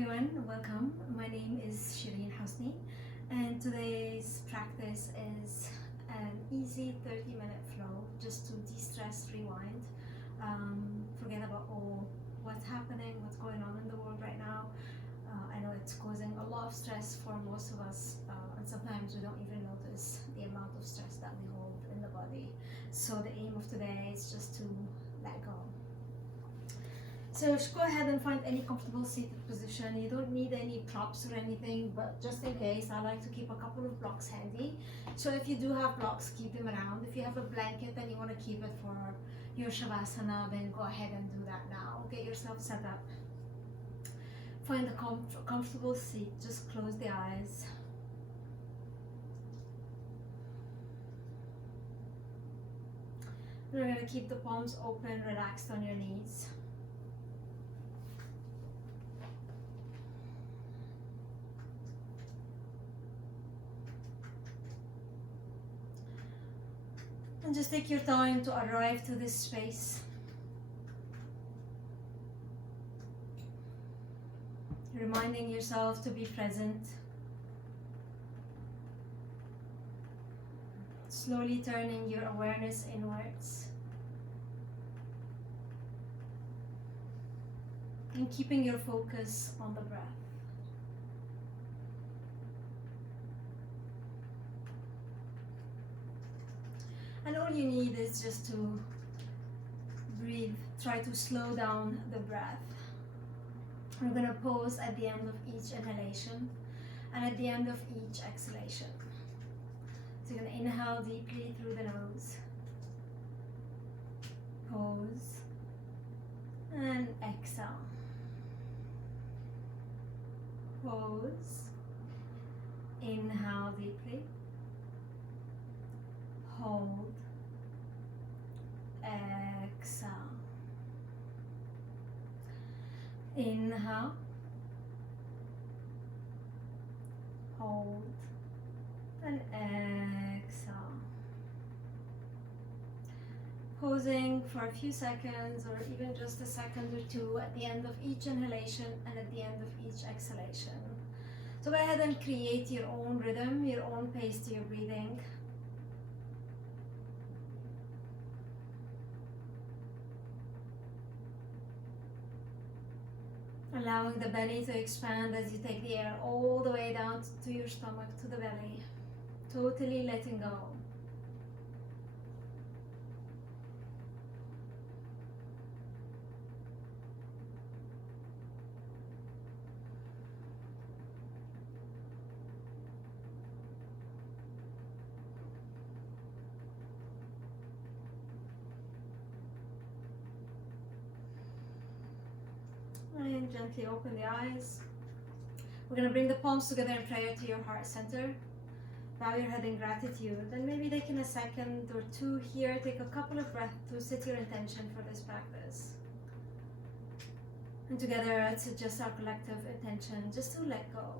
everyone, welcome. My name is Sherien Hossny, and today's practice is an easy 30-minute flow just to de-stress, rewind, forget about what's happening, what's going on in the world right now. I know it's causing a lot of stress for most of us, and sometimes we don't even notice the amount of stress that we hold in the body. So the aim of today is just to let go. So just go ahead and find any comfortable seated position. You don't need any props or anything, but just in case, I like to keep a couple of blocks handy. So if you do have blocks, keep them around. If you have a blanket and you want to keep it for your Shavasana, then go ahead and do that now. Get yourself set up. Find a comfortable seat. Just close the eyes. We're going to keep the palms open, relaxed on your knees. And just take your time to arrive to this space. Reminding yourself to be present. Slowly turning your awareness inwards. And keeping your focus on the breath. And all you need is just to breathe. Try to slow down the breath. We're going to pause at the end of each inhalation and at the end of each exhalation. So you're going to inhale deeply through the nose. Pause. And exhale. Pause. Inhale deeply. Hold. Exhale. Inhale. Hold. And exhale. Pausing for a few seconds or even just a second or two at the end of each inhalation and at the end of each exhalation. So go ahead and create your own rhythm, your own pace to your breathing. Allowing the belly to expand as you take the air all the way down to your stomach, to the belly. Totally letting go. And gently open the eyes. We're going to bring the palms together in prayer to your heart center. Bow your head in gratitude. And maybe take in a second or two here. Take a couple of breaths to set your intention for this practice. And together, let's adjust our collective intention just to let go.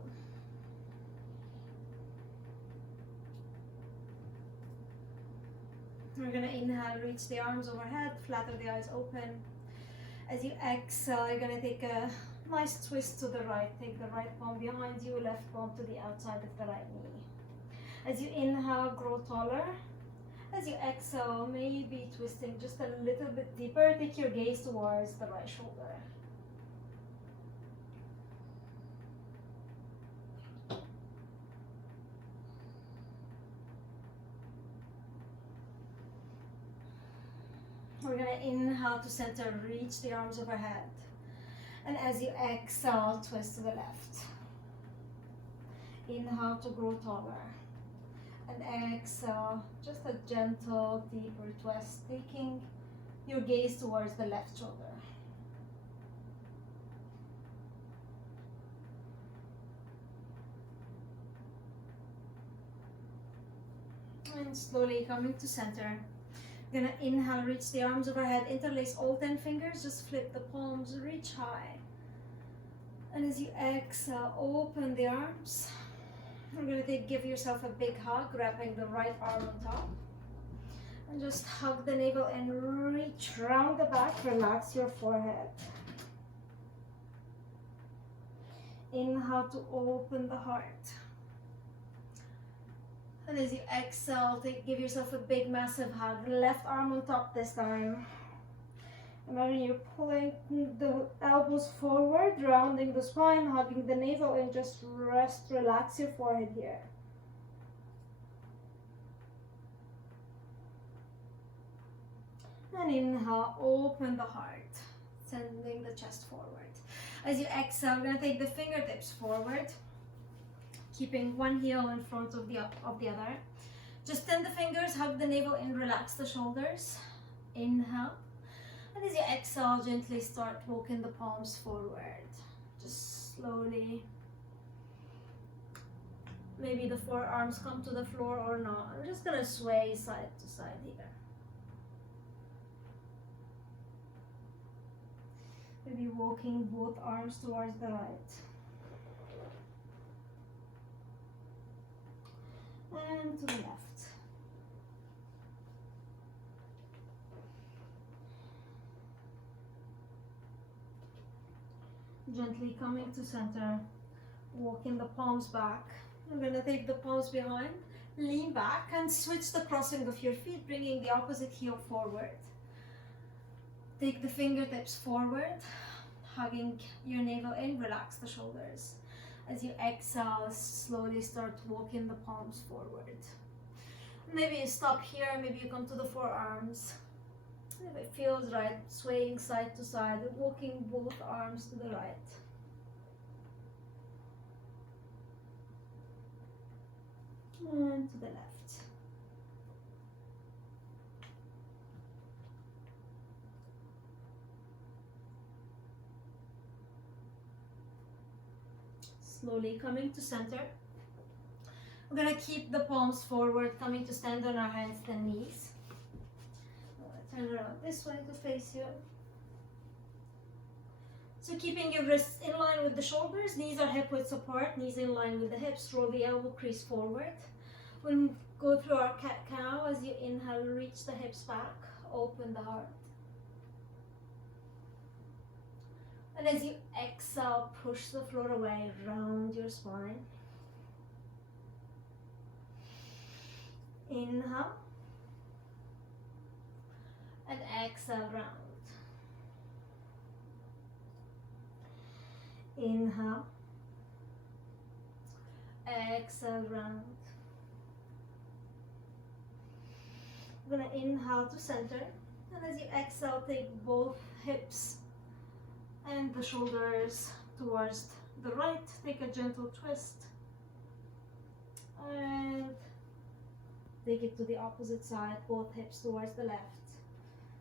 We're going to inhale, reach the arms overhead, flatten the eyes open. As you exhale, you're going to take a nice twist to the right. Take the right palm behind you, left palm to the outside of the right knee. As you inhale, grow taller. As you exhale, maybe twisting just a little bit deeper. Take your gaze towards the right shoulder. We're going to inhale to center, reach the arms overhead. And as you exhale, twist to the left. Inhale to grow taller. And exhale, just a gentle, deeper twist, taking your gaze towards the left shoulder. And slowly coming to center. You're gonna inhale, reach the arms overhead, interlace all 10 fingers, just flip the palms, reach high. And as you exhale, open the arms. We're gonna give yourself a big hug, wrapping the right arm on top. And just hug the navel and reach round the back, relax your forehead. Inhale to open the heart. And as you exhale, give yourself a big, massive hug. Left arm on top this time. Remember, you're pulling the elbows forward, rounding the spine, hugging the navel, and just rest, relax your forehead here. And inhale, open the heart, sending the chest forward. As you exhale, we're gonna take the fingertips forward, keeping one heel in front of the other. Just bend the fingers, hug the navel, and relax the shoulders. Inhale. And as you exhale, gently start walking the palms forward. Just slowly. Maybe the forearms come to the floor or not. I'm just gonna sway side to side here. Maybe walking both arms towards the right. And to the left. Gently coming to center, walking the palms back. I'm going to take the palms behind, lean back and switch the crossing of your feet, bringing the opposite heel forward. Take the fingertips forward, hugging your navel in, relax the shoulders. As you exhale, slowly start walking the palms forward. Maybe you stop here, maybe you come to the forearms. If it feels right, swaying side to side, walking both arms to the right. And to the left. Slowly coming to center. We're going to keep the palms forward, coming to stand on our hands and knees. Turn around this way to face you. So keeping your wrists in line with the shoulders, knees are hip width apart, knees in line with the hips, roll the elbow crease forward. We'll go through our cat-cow. As you inhale, reach the hips back, open the heart. And as you exhale, push the floor away, round your spine. Inhale. And exhale, round. Inhale. Exhale, round. We're going to inhale to center. And as you exhale, take both hips and the shoulders towards the right. Take a gentle twist. And take it to the opposite side, both hips towards the left.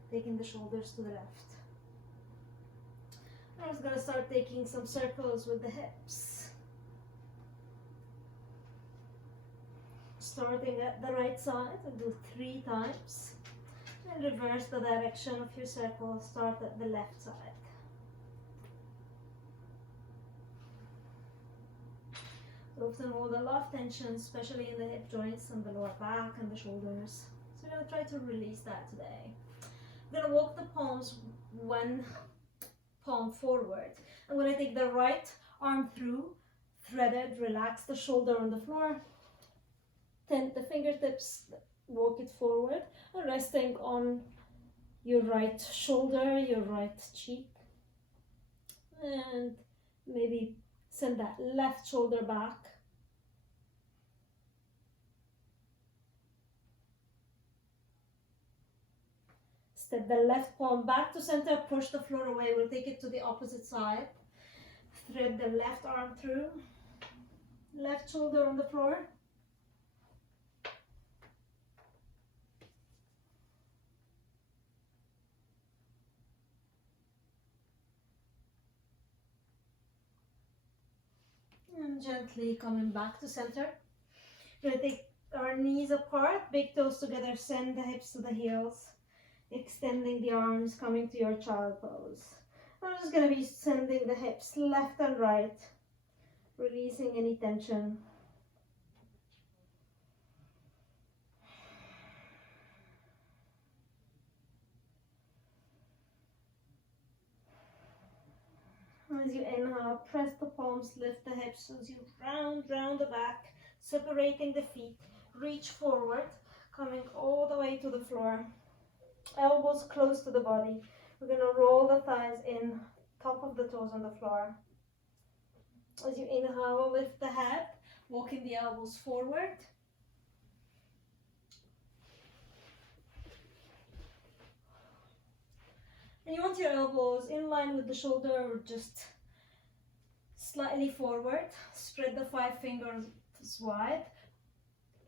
Taking the shoulders to the left. I'm just going to start taking some circles with the hips. Starting at the right side, and do 3 times. And reverse the direction of your circle, start at the left side. So often hold a lot of tension, especially in the hip joints and the lower back and the shoulders. So we're going to try to release that today. I'm going to walk the palms one palm forward. I'm going to take the right arm through, threaded, relax the shoulder on the floor. Tent the fingertips, walk it forward, and resting on your right shoulder, your right cheek. And maybe send that left shoulder back. Step the left palm back to center, push the floor away. We'll take it to the opposite side. Thread the left arm through. Left shoulder on the floor. And gently coming back to center. We're going to take our knees apart, big toes together, send the hips to the heels. Extending the arms, coming to your child pose. I'm just going to be sending the hips left and right, releasing any tension. As you inhale, press the palms palms, lift the hips as you round the back, separating the feet, reach forward, coming all the way to the floor, elbows close to the body. We're going to roll the thighs in, top of the toes on the floor. As you inhale, lift the head, walking the elbows forward. And you want your elbows in line with the shoulder or just slightly forward. Spread the 5 fingers wide.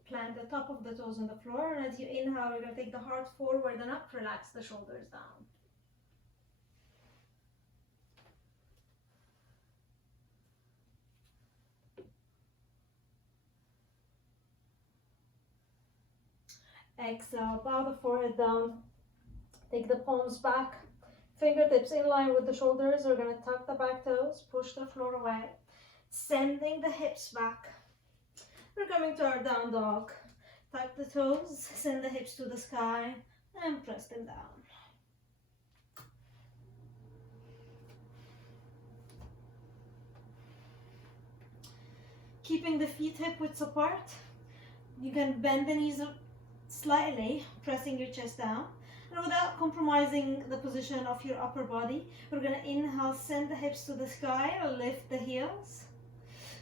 Plant the top of the toes on the floor. And as you inhale, you're going to take the heart forward and up. Relax the shoulders down. Exhale, bow the forehead down. Take the palms back. Fingertips in line with the shoulders. We're going to tuck the back toes, push the floor away, sending the hips back. We're coming to our down dog. Tuck the toes, send the hips to the sky, and press them down. Keeping the feet hip widths apart. You can bend the knees slightly, pressing your chest down. And without compromising the position of your upper body, we're going to inhale, send the hips to the sky, lift the heels.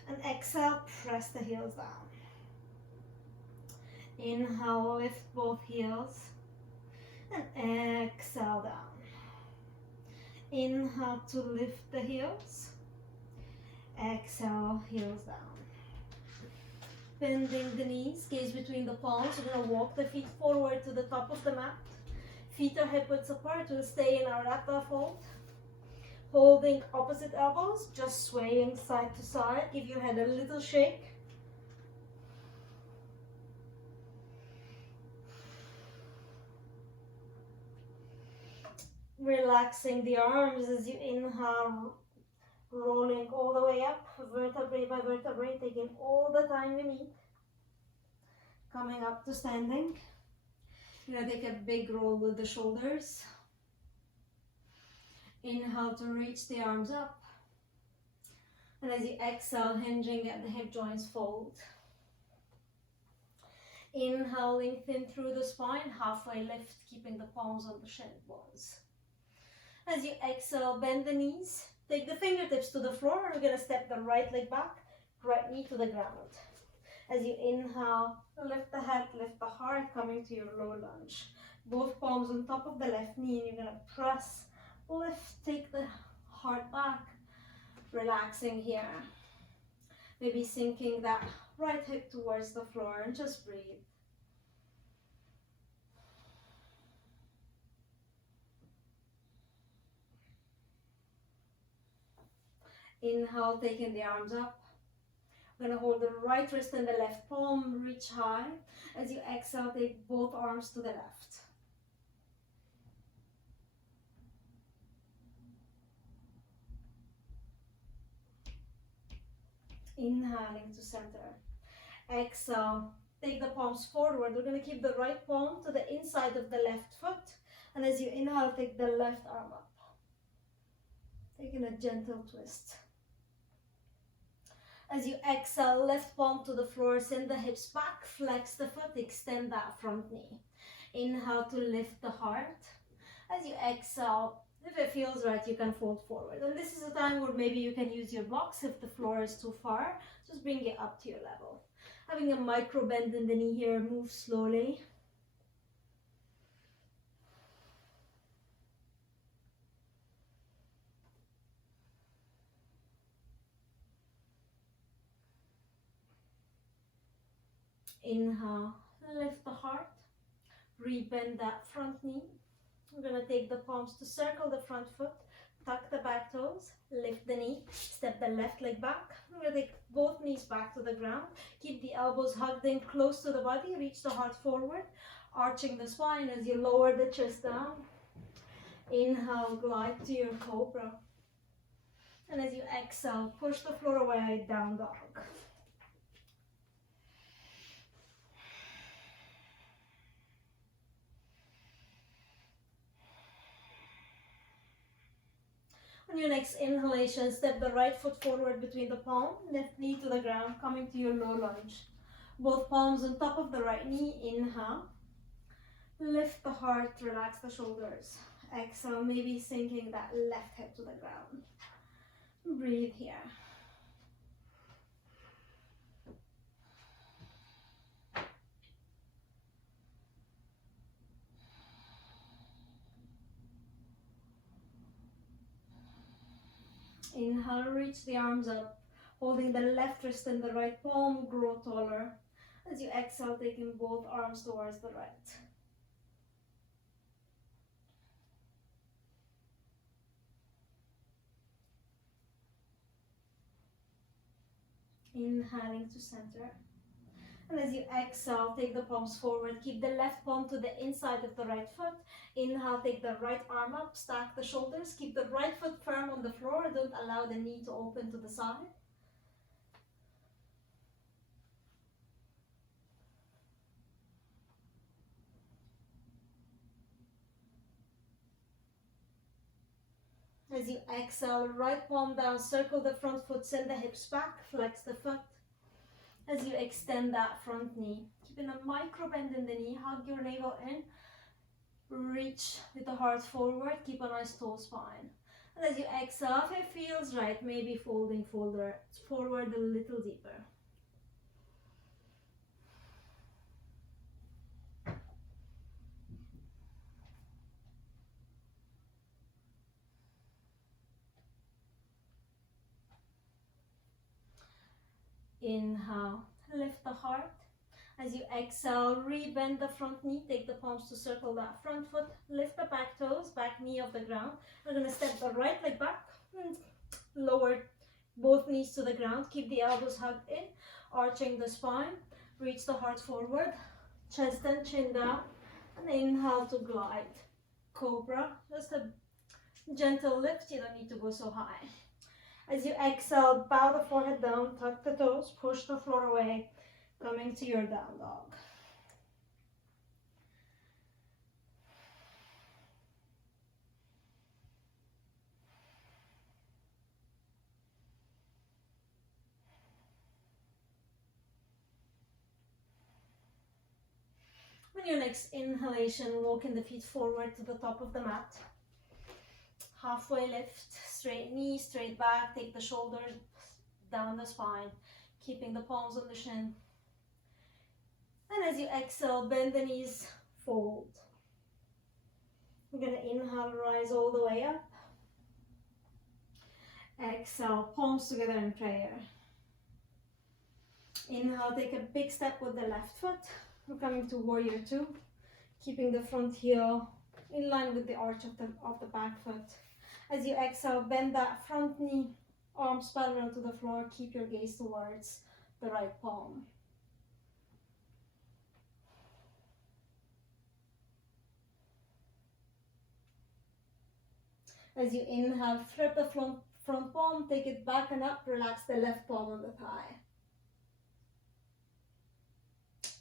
And exhale, press the heels down. Inhale, lift both heels. And exhale down. Inhale to lift the heels. Exhale, heels down. Bending the knees, gaze between the palms. We're going to walk the feet forward to the top of the mat. Feet are hip widths apart. We'll stay in our ratta fold. Holding opposite elbows, just swaying side to side. Give your head a little shake. Relaxing the arms as you inhale, rolling all the way up, vertebrae by vertebrae, taking all the time you need. Coming up to standing. You're going to take a big roll with the shoulders. Inhale to reach the arms up. And as you exhale, hinging at the hip joints, fold. Inhale, lengthen through the spine, halfway lift, keeping the palms on the shin bones. As you exhale, bend the knees. Take the fingertips to the floor. We're going to step the right leg back, right knee to the ground. As you inhale, lift the head, lift the heart, coming to your low lunge. Both palms on top of the left knee, and you're going to press, lift, take the heart back, relaxing here. Maybe sinking that right hip towards the floor and just breathe. Inhale, taking the arms up. We're going to hold the right wrist and the left palm, reach high. As you exhale, take both arms to the left. Inhaling to center. Exhale, take the palms forward. We're going to keep the right palm to the inside of the left foot. And as you inhale, take the left arm up. Taking a gentle twist. As you exhale, left palm to the floor, send the hips back, flex the foot, extend that front knee. Inhale to lift the heart. As you exhale, if it feels right, you can fold forward. And this is a time where maybe you can use your blocks if the floor is too far. Just bring it up to your level. Having a micro bend in the knee here, move slowly. Inhale, lift the heart, rebend that front knee. We're going to take the palms to circle the front foot, tuck the back toes, lift the knee, step the left leg back. We're going to take both knees back to the ground. Keep the elbows hugged in close to the body, reach the heart forward, arching the spine as you lower the chest down. Inhale, glide to your cobra. And as you exhale, push the floor away, down dog. On your next inhalation, step the right foot forward between the palm, left knee to the ground, coming to your low lunge. Both palms on top of the right knee, inhale. Lift the heart, relax the shoulders. Exhale, maybe sinking that left hip to the ground. Breathe here. Inhale, reach the arms up, holding the left wrist in the right palm, grow taller. As you exhale, taking both arms towards the right. Inhaling to center. And as you exhale, take the palms forward. Keep the left palm to the inside of the right foot. Inhale, take the right arm up, stack the shoulders. Keep the right foot firm on the floor. Don't allow the knee to open to the side. As you exhale, right palm down, circle the front foot, send the hips back, flex the foot. As you extend that front knee, keeping a micro bend in the knee, hug your navel in, reach with the heart forward, keep a nice tall spine. And as you exhale, if it feels right, maybe folding forward a little deeper. Inhale, lift the heart. As you exhale, rebend the front knee, take the palms to circle that front foot, lift the back toes, back knee off the ground. We're going to step the right leg back and lower both knees to the ground. Keep the elbows hugged in, arching the spine. Reach the heart forward, chest and chin down, and inhale to glide. Cobra, just a gentle lift, you don't need to go so high. As you exhale, bow the forehead down, tuck the toes, push the floor away, coming to your down dog. On your next inhalation, walking the feet forward to the top of the mat. Halfway lift, straight knee, straight back, take the shoulders down the spine, keeping the palms on the shin. And as you exhale, bend the knees, fold. We're going to inhale, rise all the way up. Exhale, palms together in prayer. Inhale, take a big step with the left foot. We're coming to warrior two, keeping the front heel in line with the arch of the back foot. As you exhale, bend that front knee, arms parallel to the floor. Keep your gaze towards the right palm. As you inhale, flip the front palm, take it back and up, relax the left palm on the thigh.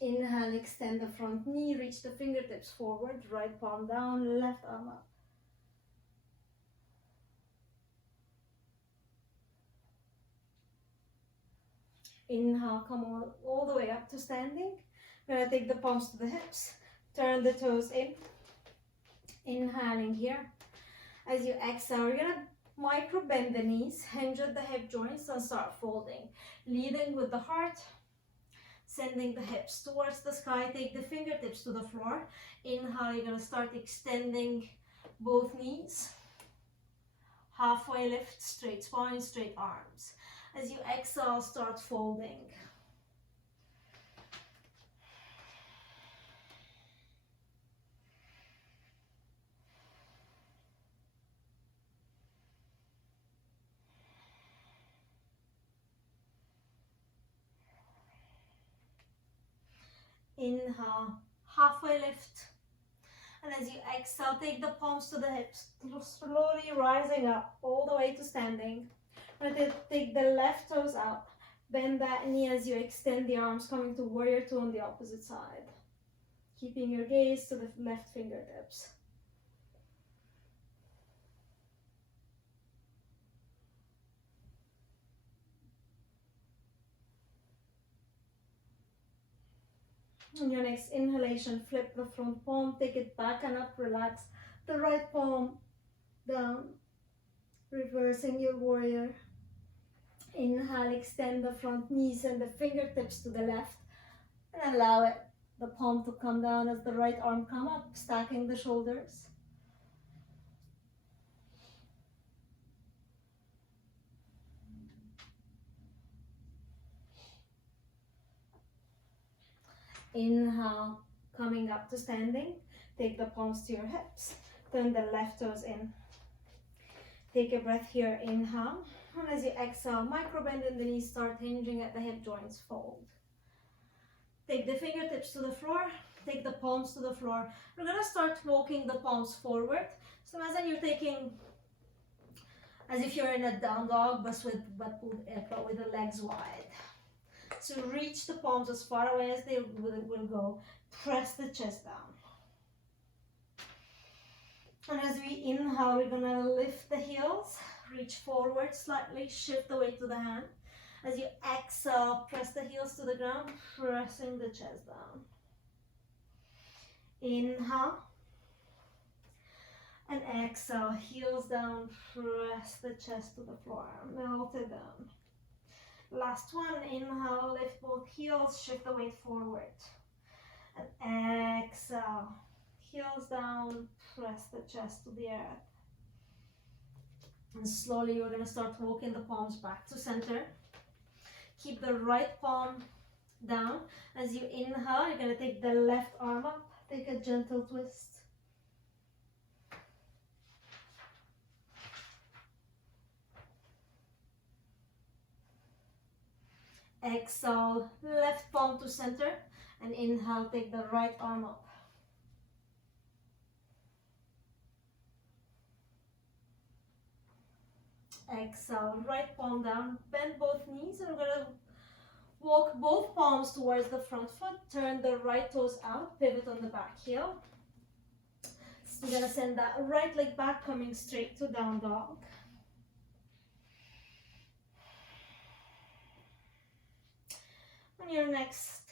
Inhale, extend the front knee, reach the fingertips forward, right palm down, left arm up. Inhale, come all the way up to standing. We're going to take the palms to the hips, turn the toes in. Inhaling here. As you exhale, you're going to micro bend the knees, hinge at the hip joints and start folding. Leading with the heart, sending the hips towards the sky, take the fingertips to the floor. Inhale, you're going to start extending both knees. Halfway lift, straight spine, straight arms. As you exhale, start folding. Inhale, halfway lift. And as you exhale, take the palms to the hips, slowly rising up all the way to standing. And then take the left toes out, bend that knee as you extend the arms, coming to warrior two on the opposite side. Keeping your gaze to the left fingertips. On your next inhalation, flip the front palm, take it back and up, relax the right palm down, reversing your warrior. Inhale, extend the front knees and the fingertips to the left, and allow it, the palm to come down as the right arm come up, stacking the shoulders. Inhale, coming up to standing. Take the palms to your hips. Turn the left toes in. Take a breath here, inhale. And as you exhale, micro bend in the knees, start hinging at the hip joints, fold. Take the fingertips to the floor. Take the palms to the floor. We're going to start walking the palms forward. So imagine you're taking, as if you're in a down dog, but with the legs wide. So reach the palms as far away as they will go. Press the chest down. And as we inhale, we're gonna lift the heels, reach forward slightly, shift the weight to the hand. As you exhale, press the heels to the ground, pressing the chest down. Inhale. And exhale, heels down, press the chest to the floor, melt it down. Last one, inhale, lift both heels, shift the weight forward. And exhale, heels down, press the chest to the earth. And slowly we're going to start walking the palms back to center. Keep the right palm down. As you inhale, you're going to take the left arm up, take a gentle twist. Exhale, left palm to center, and inhale, take the right arm up. Exhale, right palm down, bend both knees, and we're going to walk both palms towards the front foot, turn the right toes out, pivot on the back heel. So we're going to send that right leg back, coming straight to down dog. On your next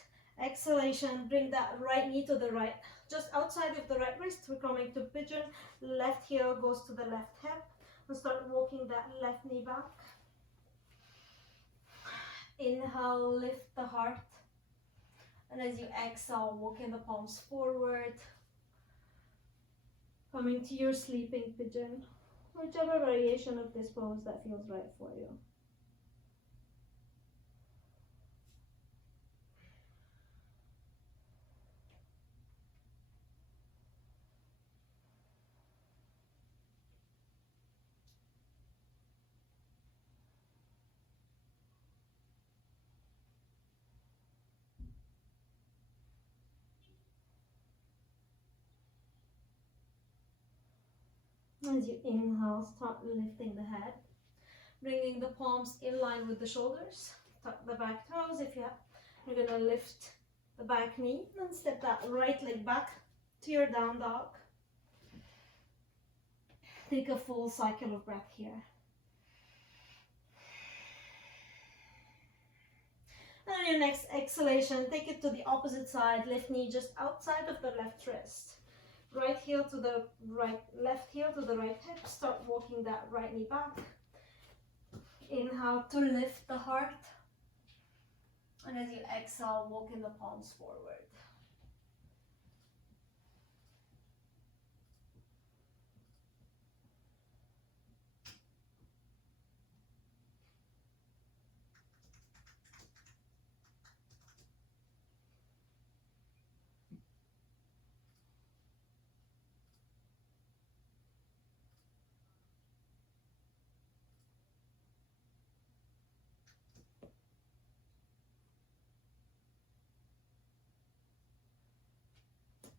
exhalation, bring that right knee to the right, just outside of the right wrist. We're coming to pigeon. Left heel goes to the left hip. We'll start walking that left knee back. Inhale, lift the heart. And as you exhale, walking the palms forward. Coming to your sleeping pigeon. Whichever variation of this pose that feels right for you. As you inhale, start lifting the head, bringing the palms in line with the shoulders. Tuck the back toes if you have. You're going to lift the back knee and step that right leg back to your down dog. Take a full cycle of breath here. And on your next exhalation, take it to the opposite side. Left knee just outside of the left wrist. Right heel to the right, left heel to the right hip. Start walking that right knee back. Inhale to lift the heart. And as you exhale, walking the palms forward.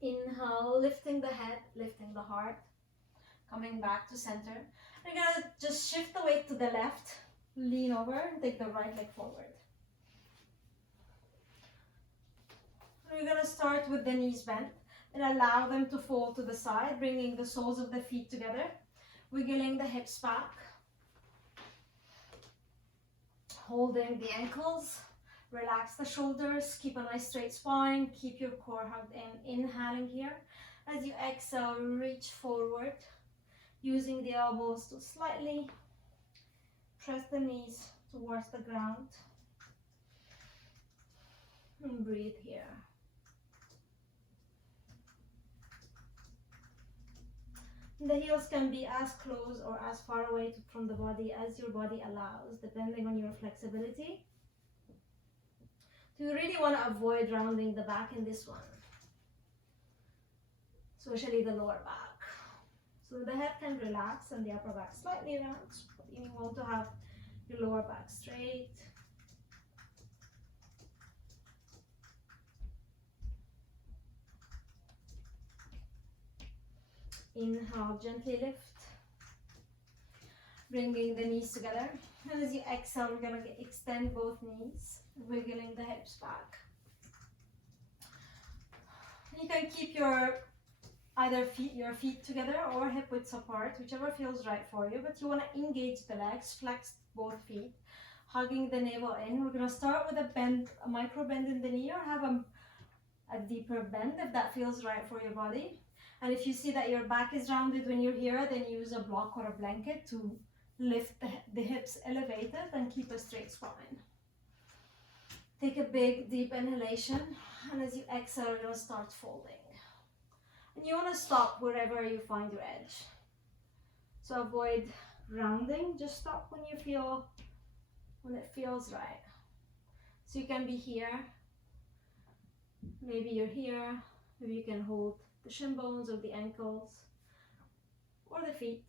Inhale, lifting the head, lifting the heart, coming back to center. You're gonna just shift the weight to the left, lean over, and take the right leg forward. We're gonna start with the knees bent and allow them to fall to the side, bringing the soles of the feet together, wiggling the hips back, holding the ankles, Relax the shoulders, keep a nice straight spine, keep your core hugged in. Inhaling here. As you exhale, reach forward, using the elbows to slightly press the knees towards the ground. And breathe here. The heels can be as close or as far away from the body as your body allows, depending on your flexibility. So you really want to avoid rounding the back in this one, especially the lower back. So the head can relax and the upper back slightly rounds, but you want to have your lower back straight. Inhale, gently lift, bringing the knees together. And as you exhale, we're going to extend both knees, wiggling the hips back. You can keep your your feet together or hip widths apart, whichever feels right for you, but you want to engage the legs, flex both feet, hugging the navel in. We're going to start with a bend, a micro bend in the knee, or have a deeper bend if that feels right for your body. And if you see that your back is rounded when you're here, then use a block or a blanket to lift the hips elevated and keep a straight spine. Take a big, deep inhalation, and as you exhale, you're going to start folding. And you want to stop wherever you find your edge. So avoid rounding, just stop when it feels right. So you can be here, maybe you're here, maybe you can hold the shin bones or the ankles or the feet.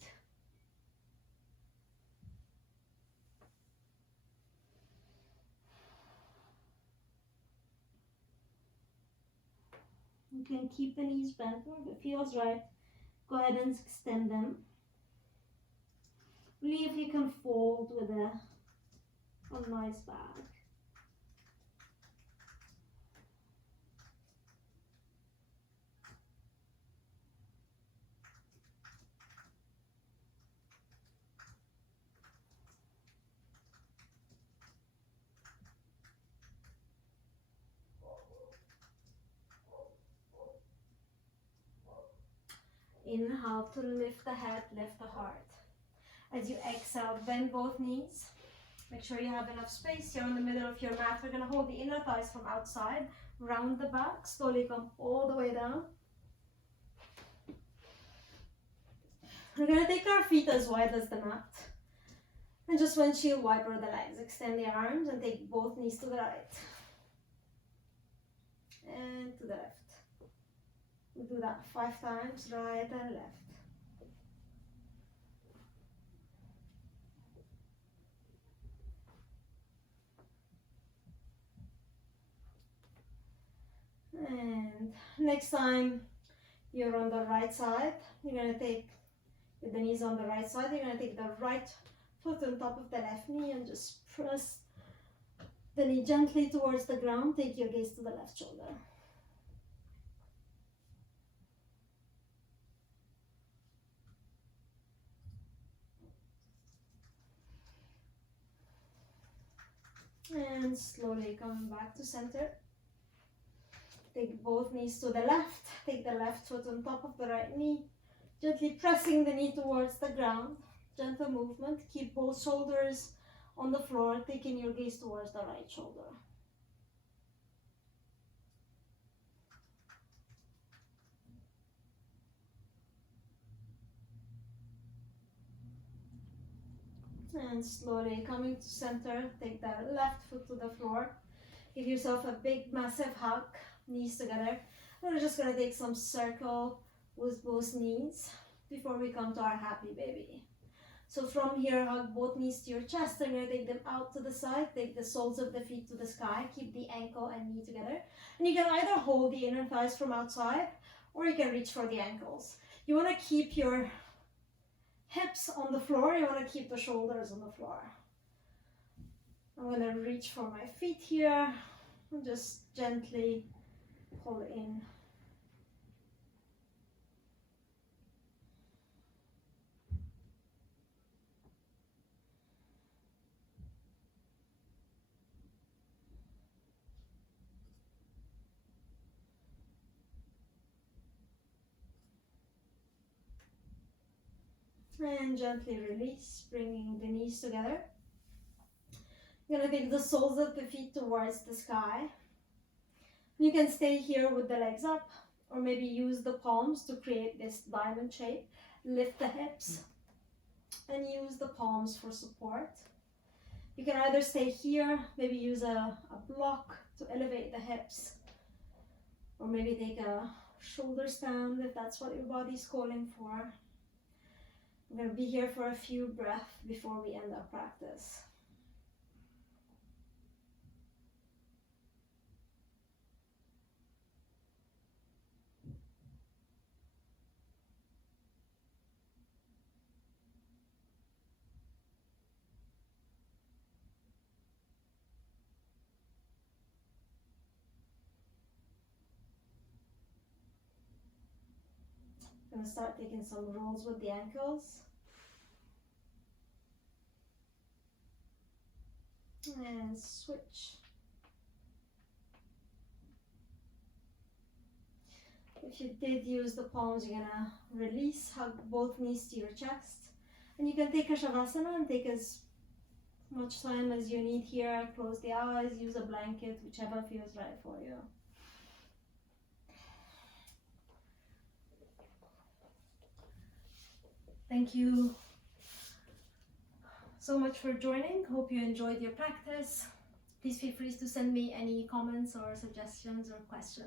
You can keep the knees bent if it feels right. Go ahead and extend them. Really, if you can fold with a nice back. Inhale to lift the head, lift the heart. As you exhale, bend both knees. Make sure you have enough space here in the middle of your mat. We're going to hold the inner thighs from outside, round the back, slowly come all the way down. We're going to take our feet as wide as the mat. And just windshield wiper the legs. Extend the arms and take both knees to the right. And to the left. We do that 5 times, right and left. And next time you're on the right side, you're going to take, with the knees on the right side, you're going to take the right foot on top of the left knee and just press the knee gently towards the ground. Take your gaze to the left shoulder. And slowly coming back to center. Take both knees to the left. Take the left foot on top of the right knee. Gently pressing the knee towards the ground. Gentle movement. Keep both shoulders on the floor, taking your gaze towards the right shoulder. And slowly coming to center, take the left foot to the floor. Give yourself a big, massive hug, knees together. We're just gonna take some circle with both knees before we come to our happy baby. So from here, hug both knees to your chest, and you're gonna take them out to the side. Take the soles of the feet to the sky. Keep the ankle and knee together. And you can either hold the inner thighs from outside, or you can reach for the ankles. You wanna keep your hips on the floor. You want to keep the shoulders on the floor. I'm going to reach for my feet here and just gently pull in. And gently release, bringing the knees together. You're gonna take the soles of the feet towards the sky. You can stay here with the legs up, or maybe use the palms to create this diamond shape. Lift the hips and use the palms for support. You can either stay here, maybe use a block to elevate the hips, or maybe take a shoulder stand if that's what your body's calling for. We're going to be here for a few breaths before we end our practice. I'm going to start taking some rolls with the ankles. And switch. If you did use the palms, you're going to release, hug both knees to your chest. And you can take a Shavasana and take as much time as you need here. Close the eyes, use a blanket, whichever feels right for you. Thank you so much for joining. Hope you enjoyed your practice. Please feel free to send me any comments or suggestions or questions.